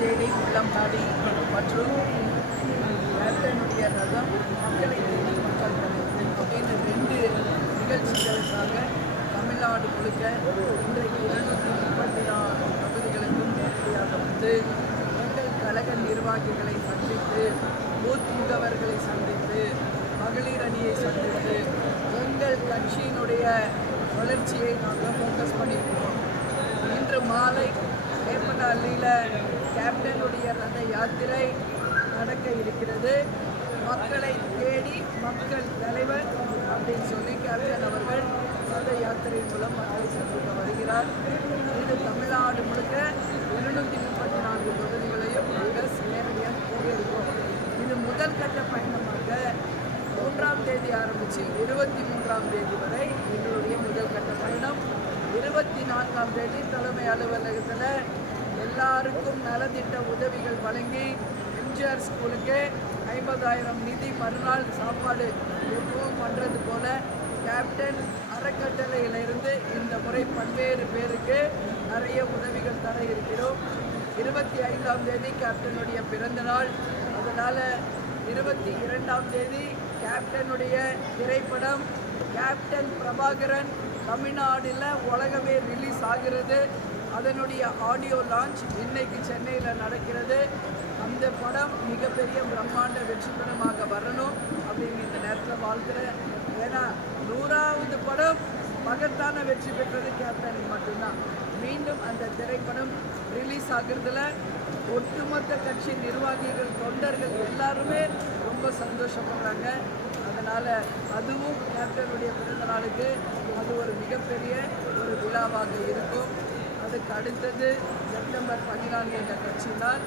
தேடி உள்ளம் நாடி மற்றும் கேப்டனுடைய ரதம் மக்களை தேடி மக்கள் பணி அப்படின்னு 2 நிகழ்ச்சிகளுக்காக தமிழ்நாடு முழுக்க இன்றைக்கு 234 பகுதிகளுக்கும் நேரடியாக வந்து எங்கள் கழக நிர்வாகிகளை சந்தித்து பூத் முகவர்களை சந்தித்து மகளிர் அணியை சந்தித்து எங்கள் கட்சியினுடைய வளர்ச்சியை நாங்கள் ஃபோக்கஸ் பண்ணியிருக்கிறோம். இன்று மாலை வேப்பனஹள்ளியில் கேப்டனுடைய ரத யாத்திரை நடக்க இருக்கிறது. மக்களை தேடி மக்கள் தலைவர் அப்படின்னு சொல்லி கேப்டன் அவர்கள் ரத யாத்திரை மூலம் மக்களை சந்திக்க வருகிறார். இது தமிழ்நாடு முழுக்க 234 தொகுதிகளையும் நாங்கள் நேரடியாக போயிருக்கோம். இது முதல் கட்ட பயணமாக 3ஆம் தேதி ஆரம்பித்து 23ஆம் தேதி வரை எங்களுடைய முதல் கட்ட பயணம். 24ஆம் தேதி தலைமை அலுவலகத்தில் எல்லாருக்கும் நலத்திட்ட உதவிகள் வழங்கி எம்ஜிஆர் ஸ்கூலுக்கு 50,000 நிதி மறுநாள் சாப்பாடு எப்பவும் பண்ணுறது போல் கேப்டன் அறக்கட்டளையிலிருந்து இந்த முறை பல்வேறு பேருக்கு நிறைய உதவிகள் தர இருக்கிறோம். 25ஆம் தேதி கேப்டனுடைய பிறந்த நாள். அதனால் 22ஆம் தேதி கேப்டனுடைய திரைப்படம் கேப்டன் பிரபாகரன் தமிழ்நாடில் உலகமே ரிலீஸ் ஆகிறது. அதனுடைய ஆடியோ லான்ச் இன்னைக்கு சென்னையில் நடக்கிறது. அந்த படம் மிகப்பெரிய பிரம்மாண்ட வெற்றி படமாக வரணும் அப்படின்னு இந்த நேரத்தில் வாழ்த்துறேன். ஏன்னா 100வது படம் மகத்தான வெற்றி பெற்றது கேப்டன் மட்டும்தான். மீண்டும் அந்த திரைப்படம் ரிலீஸ் ஆகிறதுல ஒட்டுமொத்த கட்சி நிர்வாகிகள் தொண்டர்கள் எல்லாருமே ரொம்ப சந்தோஷப்படுறாங்க. அதனால் அதுவும் கேப்டனுடைய பிறந்த நாளுக்கு அது ஒரு மிகப்பெரிய ஒரு விழாவாக இருக்கும். அதுக்கு அடுத்தது செப்டம்பர் 14 என்ற கட்சியினால்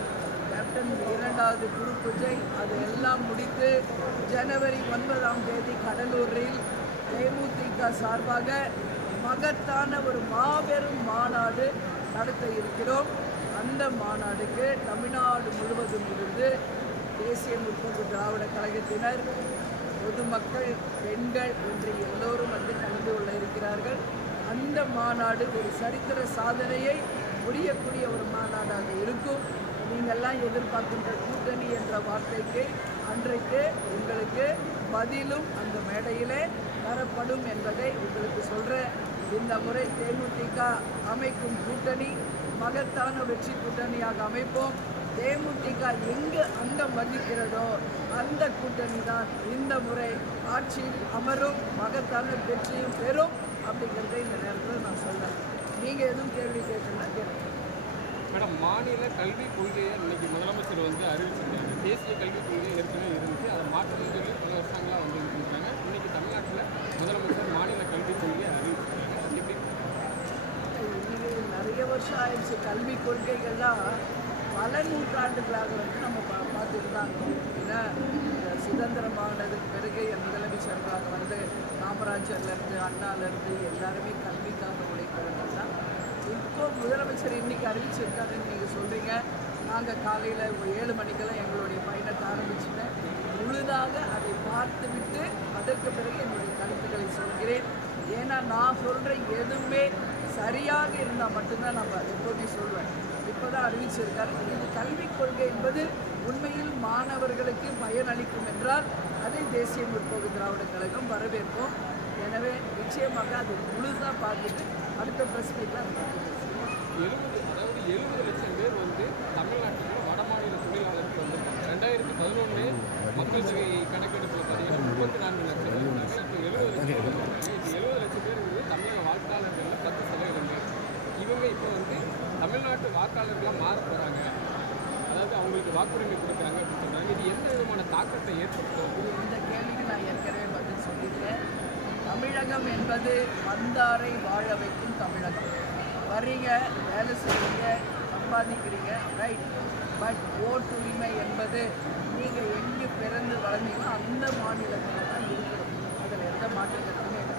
கேப்டன் 2வது குரு பூஜை அது எல்லாம் முடித்து ஜனவரி 9ஆம் தேதி கடலூரில் தேமுதிக சார்பாக மகத்தான ஒரு மாபெரும் மாநாடு நடத்த இருக்கிறோம். அந்த மாநாடுக்கு தமிழ்நாடு முழுவதும் இருந்து தேசிய முற்போக்கு திராவிட கழகத்தினர், பொதுமக்கள், பெண்கள் என்று எல்லோரும் வந்து கலந்து கொள்ள இருக்கிறார்கள். அந்த மாநாடு ஒரு சரித்திர சாதனையை முடியக்கூடிய ஒரு மாநாடாக இருக்கும். நீங்கள்லாம் எதிர்பார்க்கின்ற கூட்டணி என்ற வார்த்தைக்கு அன்றைக்கு உங்களுக்கு பதிலும் அந்த மேடையிலே தரப்படும் என்பதை உங்களுக்கு சொல்கிறேன். இந்த முறை தேமுதிக அமைக்கும் கூட்டணி மகத்தான வெற்றி கூட்டணியாக அமைப்போம். தேமுதிக எங்கு அங்கம் வகிக்கிறதோ அந்த கூட்டணி தான் இந்த முறை ஆட்சியில் அமரும், மகத்தான வெற்றியும் பெறும் அப்படிங்கிறத இந்த நேரத்தில் நான் சொல்கிறேன். நீங்கள் எதுவும் கேள்வி கேட்கலாம் கேட்க. மேடம், மாநில கல்விக் கொள்கையை இன்னைக்கு முதலமைச்சர் வந்து அறிவிச்சிருக்காங்க. தேசிய கல்விக் கொள்கை ஏற்கனவே இருந்துச்சு, அதை மாற்றங்கள் பல வருஷங்களாக வந்து இருக்காங்க. இன்னைக்கு தமிழ்நாட்டில் முதலமைச்சர் மாநில கல்விக் கொள்கையை அறிவிச்சிருக்காங்க. இது நிறைய வருஷம் ஆயிடுச்சு. கல்விக் கொள்கைகள்லாம் பல நூற்றாண்டுகளாக வந்து நம்ம பார்த்துட்டு தான் இருக்கோம். ஏன்னா சுதந்திரமானதுக்கு பிறகு என் முதலமைச்சர்களாக வந்து காமராஜர்லேருந்து அண்ணாலேருந்து எல்லாருமே கல்விக்காக உழைக்கிறவர்கள் தான். இப்போ முதலமைச்சர் இன்றைக்கி அறிவிச்சிருக்காருன்னு நீங்கள் சொல்கிறீங்க. நாங்கள் காலையில் ஒரு 7 மணிக்கெல்லாம் எங்களுடைய பயணத்தை ஆரம்பிச்சுட்டேன். முழுதாக அதை பார்த்துவிட்டு அதற்கு பிறகு என்னுடைய கருத்துக்களை சொல்கிறேன். ஏன்னா நான் சொல்கிற எதுவுமே சரியாக இருந்தால் மட்டும்தான் நம்ம எப்போவுமே சொல்வேன். இப்போ தான் அறிவிச்சிருக்காரு. இது கல்விக் கொள்கை என்பது உண்மையில் மாணவர்களுக்கு பயனளிக்கும் என்றால் அதை தேசிய முற்போக்கு திராவிட கழகம் வரவேற்போம். எனவே நிச்சயமாக அது முழுதாக பார்த்துட்டு அடுத்த ப்ரெஸ் மீட்டில் 70 லட்சம் பேர் வந்து தமிழ்நாட்டில் வட மாநில தொழிலாளர்கள் வந்திருக்காங்க. 2011 மக்கள் தொகை கணக்கெடுப்பில் பார்த்தீங்கன்னா 34 லட்சம் பேர் இருந்தாங்க. இப்போ 70 லட்சம் பேர் வந்து தமிழக வாக்காளர்களில் 10% இவங்க இப்போ வந்து தமிழ்நாட்டு வாக்காளர்களாக மாற போகிறாங்க. அதாவது அவங்களுக்கு வாக்குரிமை கொடுக்குறாங்க அப்படின்னு சொல்கிறாங்க. இது எந்த விதமான தாக்கத்தை ஏற்படுத்தும்? இந்த கேள்விக்கு நான் ஏற்கனவே பதில் சொல்லியிருக்கேன். தமிழகம் என்பது வந்தாரை வாழ வைக்கும் தமிழகம். வர்றீங்க, வேலை செய்கிறீங்க, சம்பாதிக்கிறீங்க, ரைட். பட் ஓட்டுரிமை என்பது நீங்கள் எங்கே பிறந்து வளர்ந்தீங்களோ அந்த மாநிலத்தில் தான் இருக்கணும். அதில் எந்த மாற்று கருத்துமே இல்லை.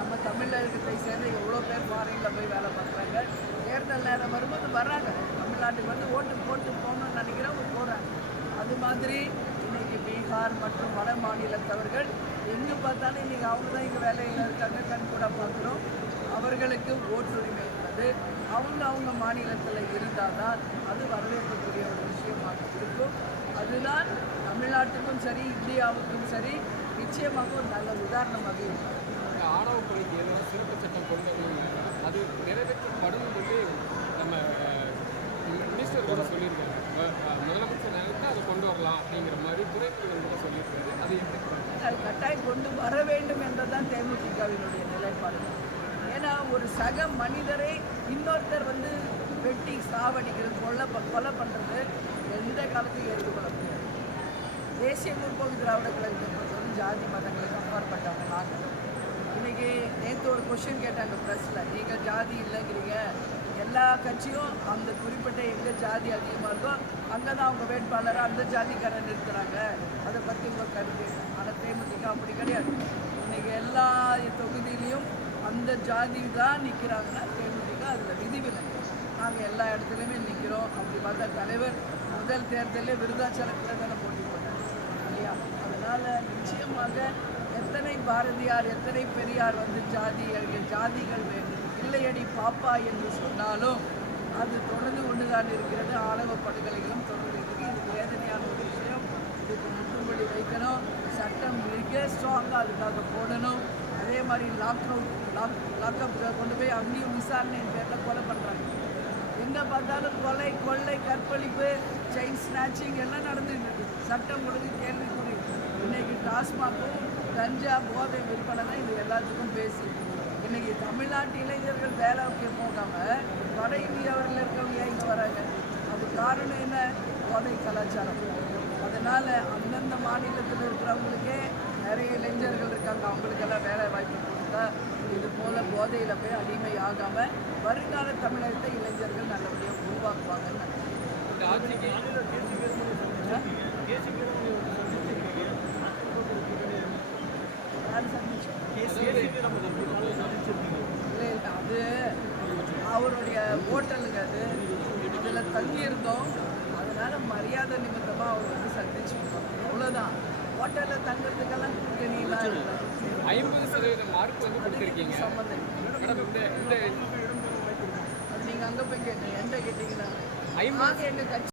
நம்ம தமிழகத்தை சேர்ந்து எவ்வளோ பேர் ஃபாரினில் போய் வேலை பார்க்குறாங்க. தேர்தல் நேரம் வரும்போது வர்றாங்க. தமிழ்நாட்டுக்கு வந்து ஓட்டு போட்டு போகணும்னு நினைக்கிறவங்க போகிறாங்க. அது மாதிரி இன்றைக்கி பீகார் மற்றும் வட மாநிலத்தவர்கள் எங்கே பார்த்தாலும் இன்றைக்கி அவங்க தான் இங்கே வேலையில் இருக்காங்க. கண் கூட பார்க்குறோம். அவர்களுக்கு ஓட்டுரிமை என்பது அவங்க மாநிலத்தில் இருந்தால் தான் அது வரவேற்கக்கூடிய ஒரு விஷயமாக இருக்கும். அதுதான் தமிழ்நாட்டுக்கும் சரி இந்தியாவுக்கும் சரி நிச்சயமாக ஒரு நல்ல உதாரணமாக இருக்கும். ஆணவ கொலைக்கு எதிராக சிறப்பு சட்டம் கொண்டு வரணும், அது நிறைவேற்றப்படும் சொல்லி நம்ம மினிஸ்டர் கூட சொல்லியிருக்காரு. முதலமைச்சர் நினைத்து அதை கொண்டு வரலாம் அப்படிங்கிற மாதிரி துறைமுருகன் கூட சொல்லியிருக்காரு. அது எப்படி அது கட்டாயம் கொண்டு வர வேண்டும் என்றதான் தேமுதிகவினுடைய நிலைப்பாடு. ஏன்னா ஒரு சக மனிதரை இன்னொருத்தர் வெட்டி சாவடிக்கிறது, கொலை பண்ணுறது எந்த காலத்தையும் ஏற்றுக்கொள்ள முடியாது. தேசிய முற்போக்கு திராவிட கழகத்தை பொறுத்தவரை ஜாதி மதங்களுக்கு அப்பாற்பட்டவங்க நாங்கள். இன்றைக்கி நேற்று ஒரு கொஷின் கேட்டாங்க ப்ரெஸ்ஸில், நீங்கள் ஜாதி இல்லைங்கிறீங்க, எல்லா கட்சியும் அந்த குறிப்பிட்ட எங்கே ஜாதி அதிகமாக இருக்கோ அங்கே தான் அவங்க வேட்பாளரை அந்த ஜாதிக்காரன் நிறுத்துகிறாங்க, அதை பற்றி உங்கள் கருத்து. ஆனால் தேமுதிக அப்படி கிடையாது. இன்றைக்கி எல்லா தொகுதியிலையும் அந்த ஜாதி தான் நிற்கிறாங்கன்னா தேமுதிக அதில் விதிவில்லை. நாங்கள் எல்லா இடத்துலையுமே நிற்கிறோம். அப்படி பார்த்தா தலைவர் முதல் தேர்தலில் விருதாச்சலத்தில் தானே போட்டி போட்டார் இல்லையா? அதனால் நிச்சயமாக எத்தனை பாரதியார் எத்தனை பெரியார் ஜாதிகள் இல்லையடி பாப்பா என்று சொன்னாலும் அது தொடர்ந்து கொண்டு தான் இருக்கிறது. ஆணவ படுகொலைகளும் தொடர்ந்து இருக்குது. இது வேதனையான ஒரு விஷயம். இதுக்கு முற்றுப்புள்ளி வைக்கணும். சட்டம் மிக ஸ்ட்ராங்காக அதுக்காக போடணும். அதே மாதிரி லாக்அப் கொண்டு போய் அங்கேயும் விசாரணையின் பேரில் கொலை பண்ணுறாங்க. எங்கே பார்த்தாலும் கொலை, கொள்ளை, கற்பழிப்பு, செயின் ஸ்நாச்சிங் எல்லாம் நடந்துட்டு இருக்குது. சட்டம் ஒழுங்கு கேள்விக்குறி. இன்றைக்கி டாஸ்மாக்கும் கஞ்சா போதை விற்பனை தான் இது எல்லாத்துக்கும் பேசி. இன்றைக்கி தமிழ்நாட்டு இளைஞர்கள் வேலைக்கு போகாமல் வட இந்தியாவில் இருக்கவங்க ஏன் இங்கே வராங்க? அது காரணம் என்ன? போதை கலாச்சாரம். அதனால் அந்தந்த மாநிலத்தில் இருக்கிறவங்களுக்கே நிறைய இளைஞர்கள் இருக்காங்க. அவங்களுக்கெல்லாம் வேலை வாய்ப்பு கொடுத்தா இது போல் போதையில் போய் அடிமை ஆகாமல் வருங்கால தமிழகத்தை இளைஞர்கள் நல்லபடியாக உருவாக்குவாங்கன்னு இல்லை, அது அவருடைய ஹோட்டலுங்க. அது இதில் தங்கியிருந்தோம். அதனால் மரியாதை நிமித்தமாக அவர் சந்திச்சுருக்கோம். அவ்வளோதான். ஹோட்டலில் தங்குறதுக்கெல்லாம் கூட்டணியெல்லாம் இல்லை. 50% மார்க் கொடுத்துருக்கீங்க. சம்மந்தம் அது நீங்கள் அங்கே போய் கேட்டீங்க. எந்த கேட்டிங்கன்னா எங்கள் கட்சி